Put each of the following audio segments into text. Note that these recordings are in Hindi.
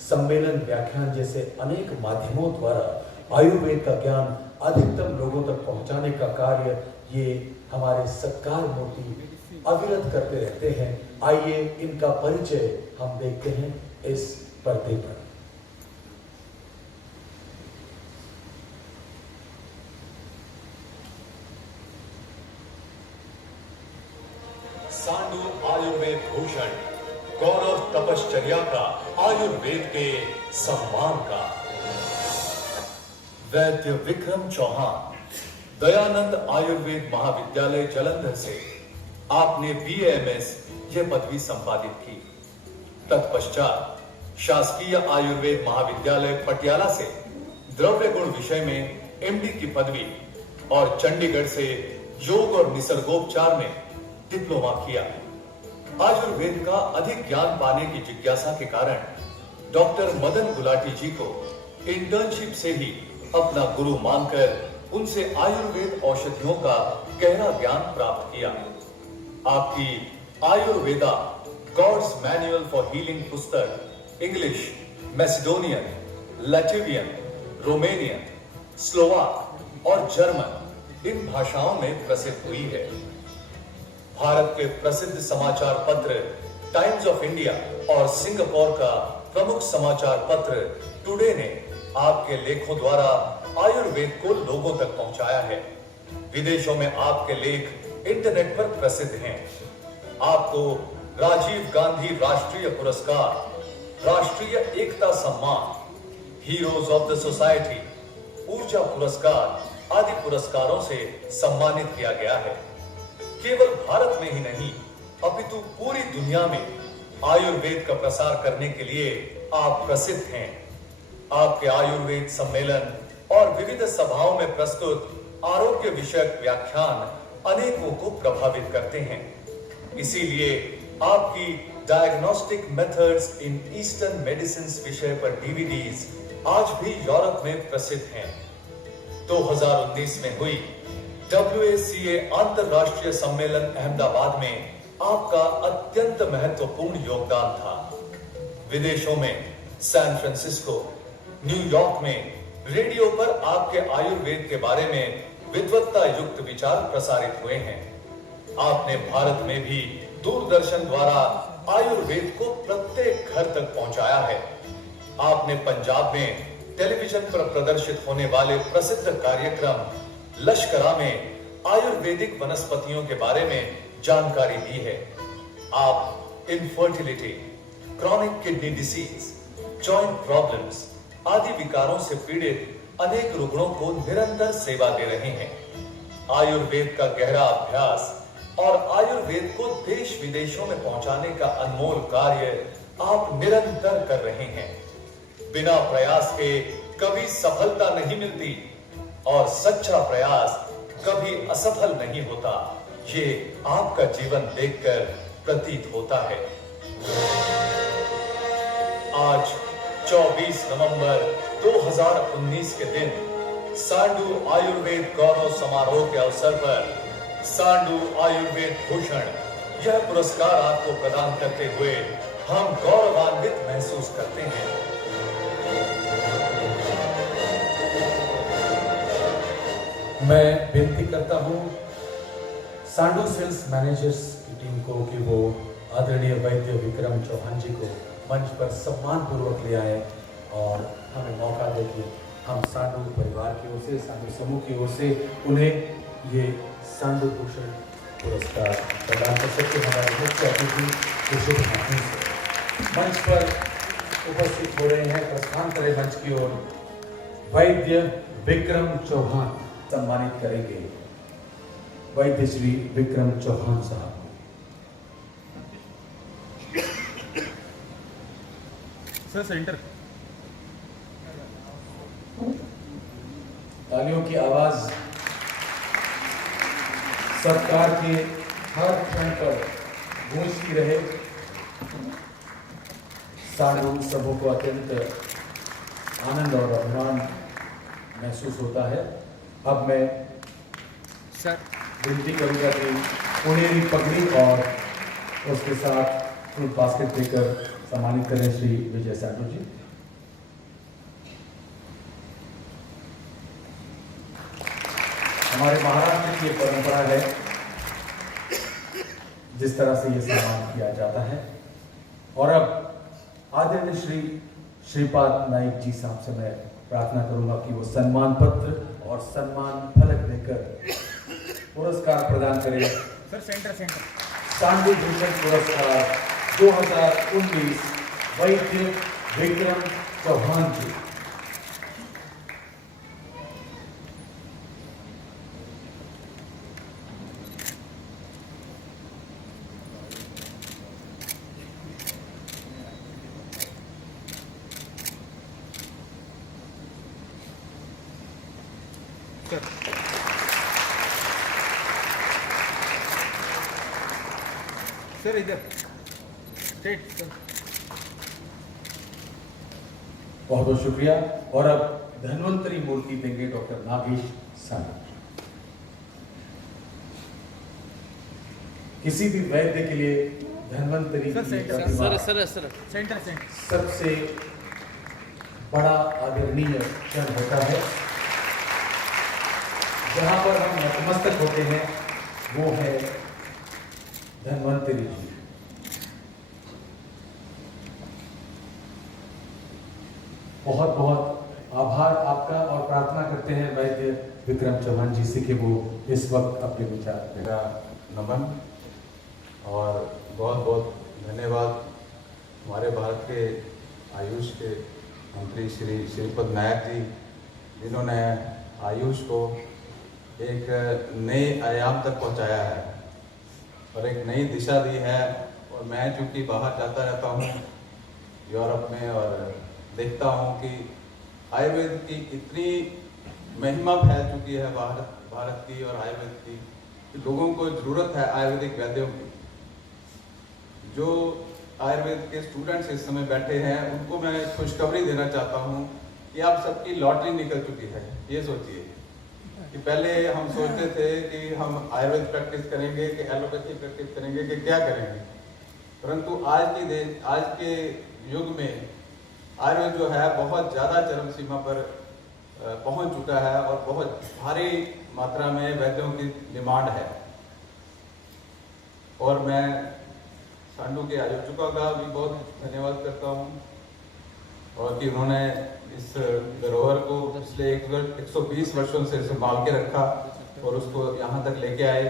सम्मेलन, व्याख्यान जैसे अनेक माध्यमों द्वारा आयुर्वेद का ज्ञान अधिकतम लोगों तक पहुंचाने का कार्य ये हमारे सत्कार मूर्ति अविरत करते रहते हैं। आइए इनका परिचय हम देखते हैं इस पर्दे पर। सांडू आयुर्वेद भूषण, गौरव तपश्चर्या का, आयुर्वेद के सम्मान का। वैद्य विक्रम चौहान, दयानंद आयुर्वेद महाविद्यालय जालंधर से आपने BAMS यह पदवी संपादित की। तत्पश्चात शासकीय आयुर्वेद महाविद्यालय पटियाला से द्रव्य गुण विषय में MD की पदवी और चंडीगढ़ से योग और निसर्गोपचार में डिप्लोमा किया। आयुर्वेद का अधिक ज्ञान पाने की जिज्ञासा के कारण डॉक्टर मदन गुलाटी जी को इंटर्नशिप से ही अपना गुरु मानकर उनसे आयुर्वेद औषधियों का गहरा ज्ञान प्राप्त किया। आपकी Ayurveda God's manual for healing पुस्तक English, Macedonian, Latvian, Romanian, Slovak और जर्मन इन भाषाओं में प्रसिद्ध हुई है। भारत के प्रसिद्ध समाचार पत्र टाइम्स ऑफ इंडिया और सिंगापुर का प्रमुख समाचार पत्र टुडे ने आपके लेखों द्वारा आयुर्वेद को लोगों तक पहुंचाया है। विदेशों में आपके लेख इंटरनेट पर प्रसिद्ध हैं। आपको राजीव गांधी राष्ट्रीय पुरस्कार, राष्ट्रीय एकता सम्मान, हीरोज ऑफ द सोसाइटी, ऊर्जा पुरस्कार आदि पुरस्कारों से सम्मानित किया गया है। केवल भारत में ही नहीं अपितु पूरी दुनिया में आयुर्वेद का प्रसार करने के लिए आप प्रसिद्ध हैं। आपके आयुर्वेद सम्मेलन और विविध सभाओं में प्रस्तुत आरोग्य विषयक व्याख्यान अनेकों को प्रभावित करते हैं। इसीलिए आपकी diagnostic methods in eastern medicine विषय पर DVDs आज भी यूरोप में प्रसिद्ध हैं। 2019 में हुई WACA अंतरराष्ट्रीय सम्मेलन अहमदाबाद में आपका अत्यंत महत्वपूर्ण योगदान था। विदेशों में सैन फ्रांसिस्को, न्यूयॉर्क में रेडियो पर आपके आयुर्वेद के बारे में विद्वत्ता युक्त विचार प्रसारित हुए हैं। आपने भारत में भी दूरदर्शन द्वारा आयुर्वेद को प्रत्येक घर तक पहुंचाया है। आपने पंजाब में टेलीविजन पर प्रदर्शित होने वाले प्रसिद्ध कार्यक्रम लश्करा में आयुर्वेदिक वनस्पतियों के बारे में जानकारी दी है। आप infertility, chronic kidney disease, joint problems आदि विकारों से पीड़ित अनेक रुग्णों को निरंतर सेवा दे रहे हैं। आयुर्वेद का गहरा अभ्यास और आयुर्वेद को देश विदेशों में पहुंचाने का अनमोल कार्य आप निरंतर कर रहे हैं। बिना प्रयास के कभी सफलता नहीं मिलती और सच्चा प्रयास कभी असफल नहीं होता। ये आपका जीवन देखकर प्रतीत होता है। आज 24 नवंबर 2019 के दिन सांडू आयुर्वेद गौरव समारोह के अवसर पर सांडू आयुर्वेद भूषण यह पुरस्कार आपको प्रदान करते हुए हम गौरवान्वित महसूस करते हैं। मैं विनती करता हूं सांडू सेल्स मैनेजर्स की टीम को कि वो आदरणीय वैद्य विक्रम चौहान जी को मंच पर सम्मान पूर्वक ले आए और हमें मौका दे कि हम सांडू परिवार की ओर से, सांडू समूह की ओर से उन्हें ये सांडू भूषण पुरस्कार प्रदान कर सकते। हमारे मुख्य अतिथि विशुद्ध हाथी से मंच पर उपस्थित हो रहे हैं। प्रस्थान करें मंच की ओर। वैद्य विक्रम चौहान सम्मानित करेंगे वैद्य श्री विक्रम चौहान साहब। Sir centre. तालियों की आवाज सत्कार के हर क्षण पर गूंजती रहे। सांडू सबों को अत्यंत आनंद और अभिमान महसूस होता है। अब मैं सर विनती करूंगा कि पुनेरी पगड़ी और उसके साथ फ्रूट बास्केट देकर सम्मानित करें श्री विजय सांडू जी। हमारे महाराष्ट्र की एक परंपरा है जिस तरह से ये सम्मान किया जाता है। और अब आदरणीय श्री श्रीपाद नाइक जी साहब से मैं प्रार्थना करूंगा कि वो सम्मान पत्र और सम्मान फलक देकर पुरस्कार प्रदान करें। सर सेंटर सांडू भूषण पुरस्कार 2019 वैद्य विक्रम चौहान जी। सर इधर स्ट्रेट सर। बहुत बहुत शुक्रिया। और अब धन्वंतरी मूर्ति देंगे डॉक्टर नागेश सानू। किसी भी वैद्य के लिए धन्वंतरी सर, की सेंटर, प्रतिमा सेंटर सबसे बड़ा आदरणीय क्षण होता है। जहां पर हम नतमस्तक होते हैं वो है धन्वंतरी जी। बहुत बहुत आभार आपका और प्रार्थना करते हैं वैद्य विक्रम चौहान जी से कि वो इस वक्त अपने विचार मेरा नमन और बहुत बहुत धन्यवाद हमारे भारत के आयुष के मंत्री श्री श्रीपद नायक जी, जिन्होंने आयुष को एक नए आयाम तक पहुंचाया है और एक नई दिशा दी है। और मैं चूँकि बाहर जाता रहता हूँ यूरोप में और देखता हूँ कि आयुर्वेद की इतनी महिमा फैल चुकी है भारत की और आयुर्वेद की, कि लोगों को ज़रूरत है आयुर्वेदिक वैद्यों की। जो आयुर्वेद के स्टूडेंट्स इस समय बैठे हैं उनको मैं खुशखबरी देना चाहता हूँ कि आप सबकी लॉटरी निकल चुकी है। ये सोचिए कि पहले हम सोचते थे कि हम आयुर्वेद प्रैक्टिस करेंगे कि एलोपैथी प्रैक्टिस करेंगे कि क्या करेंगे, परंतु आज के युग में आयुर्वेद जो है बहुत ज़्यादा चरम सीमा पर पहुंच चुका है और बहुत भारी मात्रा में वैद्यों की डिमांड है। और मैं सांडू के आयोजकों का भी बहुत धन्यवाद करता हूं और कि उन्होंने इस धरोहर को पिछले 120 वर्षों से संभाल के रखा और उसको यहाँ तक लेके आए।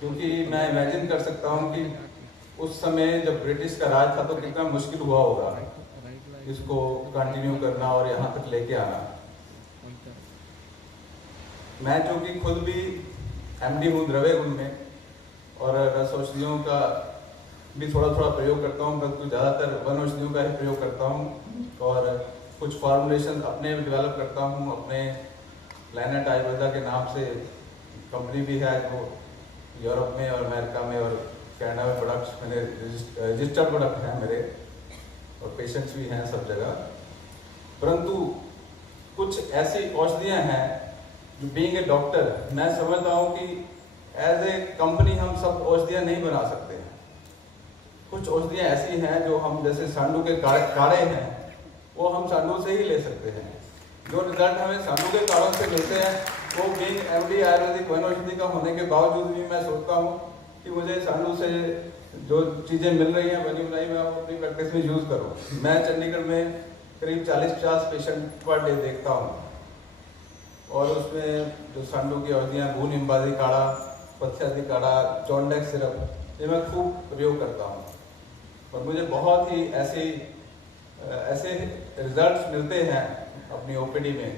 क्योंकि मैं इमेजिन कर सकता हूँ कि उस समय जब ब्रिटिश का राज था तो कितना मुश्किल हुआ होगा इसको कंटिन्यू करना और यहाँ तक लेके आना। मैं जो कि खुद भी MD हूँ द्रव्य गुण में और रस औषधियों का भी थोड़ा प्रयोग करता हूँ, परंतु ज़्यादातर वन औषधियों का ही प्रयोग करता हूँ और कुछ फॉर्मुलेशन अपने डेवलप करता हूँ। अपने प्लैनेट आयुर्वेदा के नाम से कंपनी भी है जो यूरोप में और अमेरिका में और कनाडा में प्रोडक्ट्स मेरे रजिस्टर्ड प्रोडक्ट हैं मेरे और पेशेंट्स भी हैं सब जगह। परंतु कुछ ऐसी औषधियाँ हैं जो बीइंग ए डॉक्टर मैं समझता हूँ कि एज ए कंपनी हम सब औषधियाँ नहीं बना सकते हैं। कुछ औषधियाँ ऐसी हैं जो हम जैसे सांडू के काढ़े हैं वो हम सांडू से ही ले सकते हैं। जो रिजल्ट हमें सांडू के काढ़ों से मिलते हैं वो बीइंग MD आयुर्वेदिक वन औषधि का होने के बावजूद भी मैं सोचता हूँ कि मुझे सांडू से जो चीज़ें मिल रही हैं बनी बनाई मैं अपनी प्रैक्टिस में यूज़ करूँ। मैं चंडीगढ़ में करीब 40-50 पेशेंट पर डे देखता हूँ और उसमें जो सांडू की औषधियाँ भून इम्बादी काढ़ा, पथ्यादी काढ़ा, जॉन्डेक्स सिरप ये मैं खूब प्रयोग करता हूँ और मुझे बहुत ही ऐसे रिजल्ट्स मिलते हैं अपनी OPD में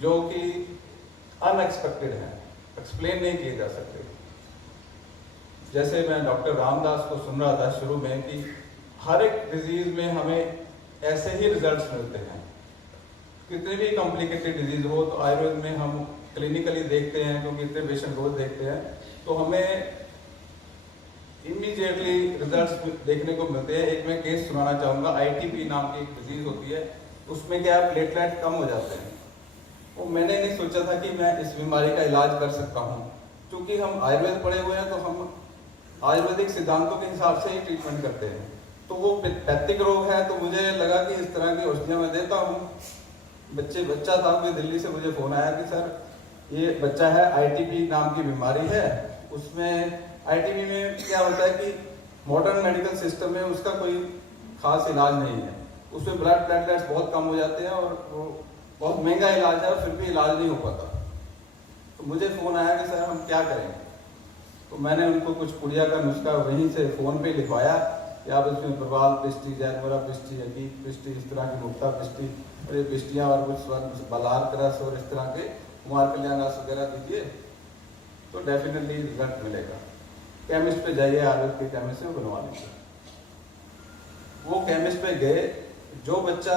जो कि अनएक्सपेक्टेड हैं, एक्सप्लेन नहीं किए जा सकते। जैसे मैं डॉक्टर रामदास को सुन रहा था शुरू में कि हर एक डिजीज में हमें ऐसे ही रिजल्ट्स मिलते हैं। कितने भी कॉम्प्लिकेटेड डिजीज हो तो आयुर्वेद में हम क्लिनिकली देखते हैं क्योंकि इतने पेशेंट रोज देखते हैं तो हमें इमीडिएटली रिजल्ट्स देखने को मिलते हैं। एक मैं केस सुनाना चाहूँगा। ITP नाम की एक डिजीज होती है, उसमें क्या प्लेटलेट कम हो जाते हैं। वो मैंने नहीं सोचा था कि मैं इस बीमारी का इलाज कर सकता हूँ। क्योंकि हम आयुर्वेद पढ़े हुए हैं तो हम आयुर्वेदिक सिद्धांतों के हिसाब से ही ट्रीटमेंट करते हैं। तो वो पैथिक रोग है तो मुझे लगा कि इस तरह की औषधियाँ मैं देता हूँ। बच्चा था, मुझे दिल्ली से मुझे फ़ोन आया कि सर ये बच्चा है, ITP नाम की बीमारी है। उसमें ITP में क्या होता है कि मॉडर्न मेडिकल सिस्टम में उसका कोई खास इलाज नहीं है। उसमें ब्लड प्लेटलेट्स बहुत कम हो जाते हैं और वो बहुत महंगा इलाज है और फिर भी इलाज नहीं हो पाता। तो मुझे फ़ोन आया कि सर हम क्या करें। तो मैंने उनको कुछ पुड़िया का नुस्खा वहीं से फ़ोन पे लिखवाया कि आप इसमें प्रवाल पिष्टी, जैनवरा पिष्टी, अगीक पिष्टी, इस तरह की मुक्ता पिष्टी और ये पिष्टियाँ और कुछ बलार क्रस और इस तरह के कुमार कल्याण रस वगैरह दीजिए तो डेफिनेटली रिजल्ट मिलेगा। केमिस्ट पे जाइए, आयुर्वेद के केमिस्ट से वो बनवा लीजिए। वो केमिस्ट पे गए, जो बच्चा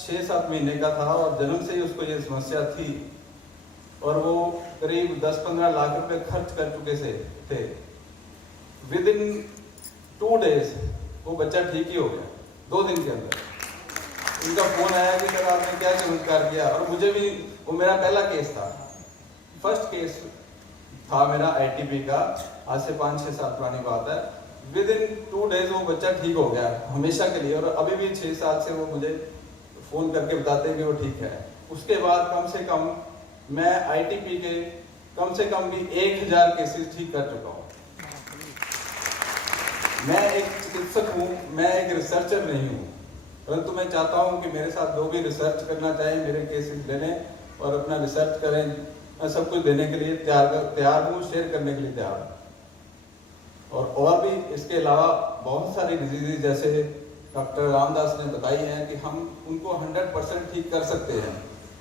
6-7 महीने का था और जन्म से ही उसको ये समस्या थी और वो करीब 10-15 लाख रुपए खर्च कर चुके थे, विद इन 2 डेज वो बच्चा ठीक ही हो गया। 2 दिन के अंदर उनका फोन आया कि सर आपने क्या चमत्कार किया। और मुझे भी, वो मेरा पहला केस था, फर्स्ट केस था मेरा ITP का, आज से 5-6 साल पुरानी बात है। विद इन 2 डेज वो बच्चा ठीक हो गया हमेशा के लिए और अभी भी 6 साल से वो मुझे फोन करके बताते हैं कि वो ठीक है। उसके बाद कम से कम मैं ITP के कम से कम भी 1000 केसेस ठीक कर चुका हूँ। मैं एक चिकित्सक हूँ, मैं एक रिसर्चर नहीं हूँ, परंतु मैं चाहता हूँ कि मेरे साथ जो भी रिसर्च करना चाहे मेरे केसेस ले लें और अपना रिसर्च करें। मैं सब कुछ देने के लिए तैयार हूँ, शेयर करने के लिए तैयार हूँ। और भी इसके अलावा बहुत सारी डिजीजेज जैसे डॉक्टर रामदास ने बताई हैं कि हम उनको 100% ठीक कर सकते हैं।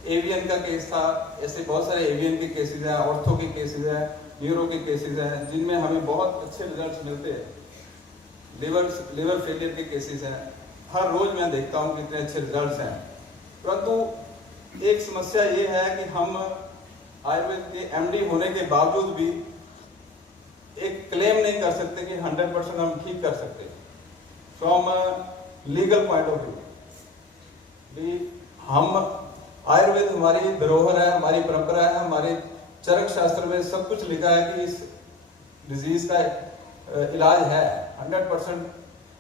एवियन का केस था, ऐसे बहुत सारे एवियन के केसेस हैं, ऑर्थो के केसेस हैं, न्यूरो के केसेस हैं जिनमें हमें बहुत अच्छे रिजल्ट्स मिलते हैं। लिवर फेलियर के केसेस हैं, हर रोज मैं देखता हूँ कितने अच्छे रिजल्ट्स हैं। परंतु एक समस्या ये है कि हम आयुर्वेद के MD होने के बावजूद भी एक क्लेम नहीं कर सकते कि 100% हम ठीक कर सकते। From legal point of view हम आयुर्वेद हमारी धरोहर है, हमारी परंपरा है, हमारे चरक शास्त्र में सब कुछ लिखा है कि इस डिजीज का इलाज है, 100%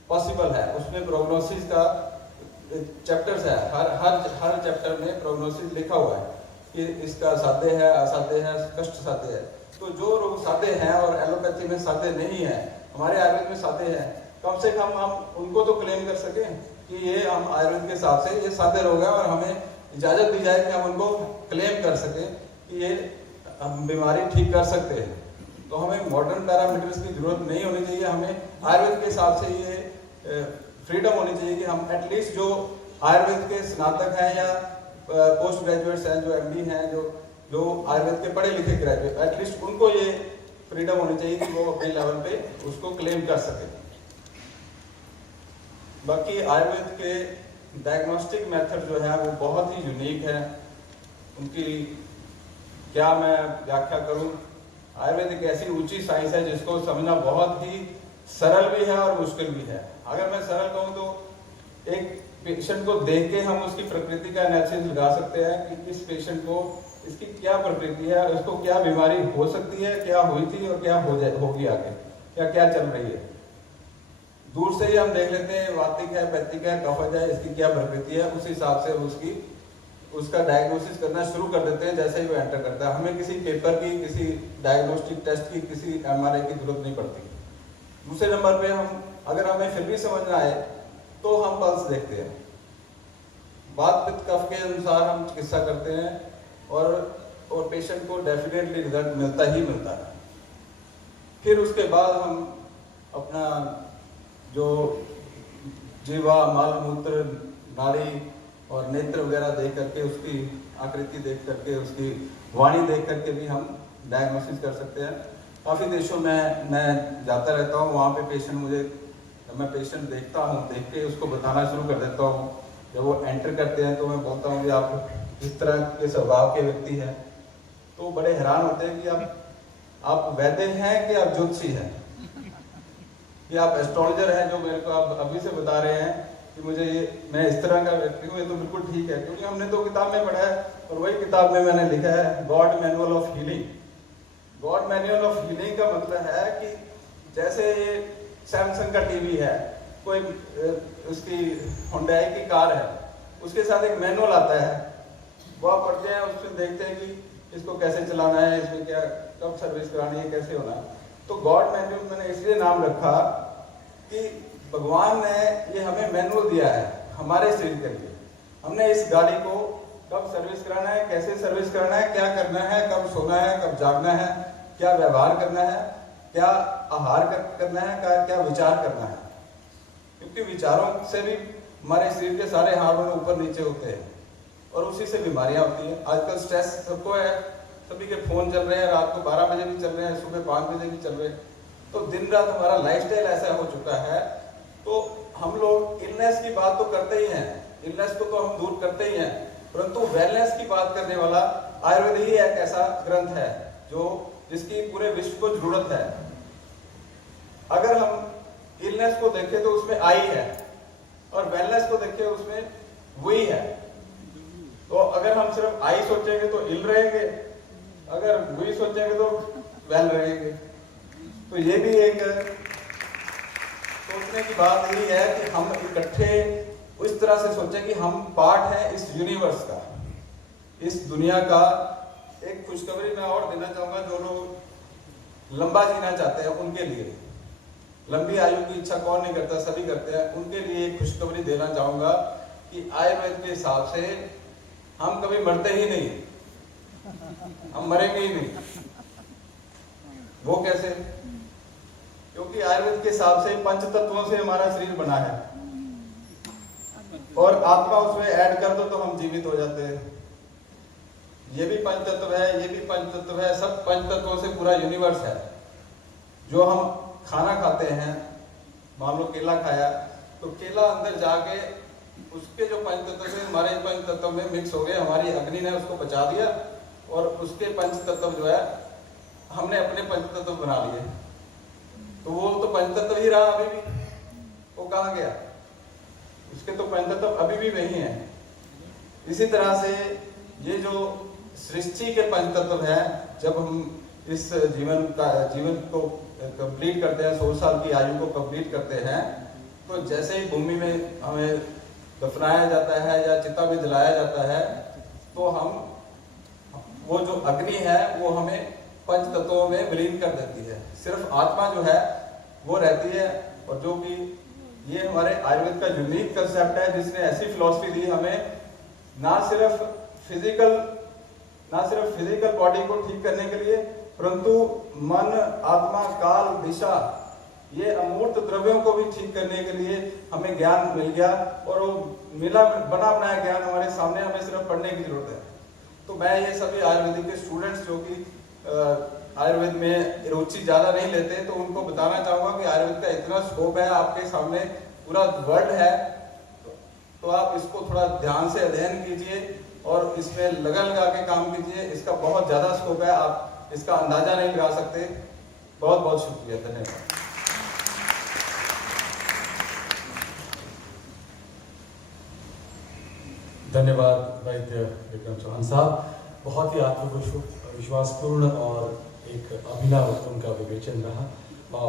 पॉसिबल है। उसमें प्रोग्नोसिस का चैप्टर्स है, हर चैप्टर में प्रोग्नोसिस लिखा हुआ है कि इसका साध्य है, असाध्य है, कष्ट साध्य है। तो जो रोग साध्य हैं और एलोपैथी में साध्य नहीं है, हमारे आयुर्वेद में साध्य है, कम से कम हम उनको तो क्लेम कर सकें कि ये हम आयुर्वेद के हिसाब से ये साध्य रोग है और हमें इजाजत दी जाए कि हम उनको क्लेम कर सकें कि ये हम बीमारी ठीक कर सकते हैं। तो हमें मॉडर्न पैरामीटर्स की जरूरत नहीं होनी चाहिए, हमें आयुर्वेद के हिसाब से ये फ्रीडम होनी चाहिए कि हम एटलीस्ट जो आयुर्वेद के स्नातक हैं या पोस्ट ग्रेजुएट्स हैं, जो MD हैं, जो आयुर्वेद के पढ़े लिखे ग्रेजुएट, एटलीस्ट उनको ये फ्रीडम होनी चाहिए कि वो अपने लेवल पे उसको क्लेम कर सके। बाकी आयुर्वेद के डायग्नोस्टिक मेथड जो है वो बहुत ही यूनिक है, उनकी क्या मैं व्याख्या करूं। आयुर्वेद एक ऐसी ऊंची साइंस है जिसको समझना बहुत ही सरल भी है और मुश्किल भी है। अगर मैं सरल कहूं तो एक पेशेंट को देख के हम उसकी प्रकृति का एनालिसिस लगा सकते हैं कि इस पेशेंट को इसकी क्या प्रकृति है, उसको क्या बीमारी हो सकती है, क्या हुई थी और क्या होगी आगे, क्या चल रही है। दूर से ही हम देख लेते हैं वातिक है, पैथिक है, कफज है, इसकी क्या प्रकृति है, उस हिसाब से उसका डायग्नोसिस करना शुरू कर देते हैं जैसे ही वो एंटर करता है। हमें किसी पेपर की, किसी डायग्नोस्टिक टेस्ट की, किसी MRI की जरूरत नहीं पड़ती। दूसरे नंबर पे हम अगर हमें फिर भी समझ ना आए तो हम पल्स देखते हैं, बात पित्त कफ के अनुसार हम चिकित्सा करते हैं और पेशेंट को डेफिनेटली रिजल्ट मिलता ही मिलता है। फिर उसके बाद हम अपना जो जीवा, माल मूत्र, नाड़ी और नेत्र वगैरह देख करके, उसकी आकृति देख करके, उसकी वाणी देख करके भी हम डायग्नोसिस कर सकते हैं। काफ़ी देशों में मैं जाता रहता हूँ, वहाँ पे मैं पेशेंट देखता हूँ, देख के उसको बताना शुरू कर देता हूँ। जब वो एंटर करते हैं तो मैं बोलता हूँ कि आप इस तरह के स्वभाव के व्यक्ति हैं, तो बड़े हैरान होते हैं कि आप वैद्य हैं कि आप ज्योतिषी हैं, कि आप एस्ट्रोलॉजर हैं, जो मेरे को आप अभी से बता रहे हैं कि मैं इस तरह का व्यक्ति हूँ। ये तो बिल्कुल ठीक है, क्योंकि हमने तो किताब में पढ़ा है और वही किताब में मैंने लिखा है God manual of healing. God manual of healing का मतलब है कि जैसे ये सैमसंग का टीवी है, कोई उसकी हुंडई की कार है, उसके साथ एक मैनुअल आता है, वो आप पढ़ते हैं, उसमें देखते हैं कि इसको कैसे चलाना है, इसमें क्या कब सर्विस करानी है, कैसे होना है। तो गॉड मैनुअल मैंने इसलिए नाम रखा कि भगवान ने ये हमें मैनुअल दिया है हमारे शरीर के लिए। हमने इस गाड़ी को कब सर्विस कराना है, कैसे सर्विस कराना है, क्या करना है, कब सोना है, कब जागना है, क्या व्यवहार करना है, क्या आहार करना है, क्या विचार करना है। क्योंकि विचारों से भी हमारे शरीर के सारे हार्मोन ऊपर नीचे होते हैं और उसी से बीमारियां होती हैं। आजकल स्ट्रेस सबको है, सभी के फोन चल रहे हैं, रात को 12 बजे भी चल रहे हैं, सुबह 5 बजे भी चल रहे हैं। तो दिन रात हमारा लाइफस्टाइल ऐसा हो चुका है। तो हम लोग इलनेस की बात तो करते ही हैं, इलनेस को तो हम दूर करते ही हैं, परंतु वेलनेस की बात करने वाला आयुर्वेद ही एक ऐसा ग्रंथ है जो जिसकी पूरे विश्व को जरूरत है। अगर हम इलनेस को देखें तो उसमें आई है और वेलनेस को देखें उसमें वही है। तो अगर हम सिर्फ आई सोचेंगे तो इल रहेंगे, अगर वही सोचेंगे तो वेल रहेंगे। तो ये भी एक सोचने की बात यही है कि हम इकट्ठे इस तरह से सोचें कि हम पार्ट हैं इस यूनिवर्स का, इस दुनिया का। एक खुशखबरी मैं और देना चाहूंगा जो लोग लंबा जीना चाहते हैं उनके लिए। लंबी आयु की इच्छा कौन नहीं करता, सभी करते हैं। उनके लिए एक खुशखबरी देना चाहूंगा कि आयुर्वेद के हिसाब से हम कभी मरते ही नहीं, हम मरेंगे ही नहीं। वो कैसे? क्योंकि आयुर्वेद के हिसाब से 5 तत्वों से हमारा शरीर बना है और आत्मा उसमें ऐड कर दो तो हम जीवित हो जाते हैं। ये भी 5 तत्व है, ये भी 5 तत्व है, सब 5 तत्वों से पूरा यूनिवर्स है। जो हम खाना खाते हैं, मान लो केला खाया तो केला अंदर जाके उसके जो 5 तत्व थे हमारे 5 तत्व में मिक्स हो गए, हमारी अग्नि ने उसको बचा दिया और उसके 5 तत्व जो है हमने अपने 5 तत्व बना लिए। तो वो तो 5 तत्व ही रहा, अभी भी वो कहाँ गया? उसके तो 5 तत्व अभी भी वही है। इसी तरह से ये जो सृष्टि के 5 तत्व है, जब हम इस जीवन को कंप्लीट करते हैं, 100 साल की आयु को कंप्लीट करते हैं, तो जैसे ही भूमि में हमें दफनाया जाता है या चिता में जलाया जाता है, तो हम वो जो अग्नि है वो हमें 5 तत्वों में विलीन कर देती है। सिर्फ आत्मा जो है वो रहती है। और जो कि ये हमारे आयुर्वेद का यूनिक कंसेप्ट है, जिसने ऐसी फिलॉसफी दी हमें, ना सिर्फ फिजिकल बॉडी को ठीक करने के लिए, परंतु मन, आत्मा, काल, दिशा, ये अमूर्त द्रव्यों को भी ठीक करने के लिए हमें ज्ञान मिल गया। और वो बना बनाया ज्ञान हमारे सामने, हमें सिर्फ पढ़ने की जरूरत है। तो मैं ये सभी आयुर्वेदिक के स्टूडेंट्स जो कि आयुर्वेद में रुचि ज्यादा नहीं लेते, तो उनको बताना चाहूंगा कि आयुर्वेद का इतना स्कोप है, आपके सामने पूरा वर्ल्ड है। तो आप इसको थोड़ा ध्यान से अध्ययन कीजिए और इसमें लगन लगा के काम कीजिए। इसका बहुत ज्यादा स्कोप है, आप इसका अंदाजा नहीं लगा सकते। बहुत बहुत शुक्रिया, धन्यवाद। धन्यवाद वैद्य विक्रम चौहान साहब। बहुत ही आत्मविश्वासपूर्ण और एक अभिनव उनका विवेचन रहा। और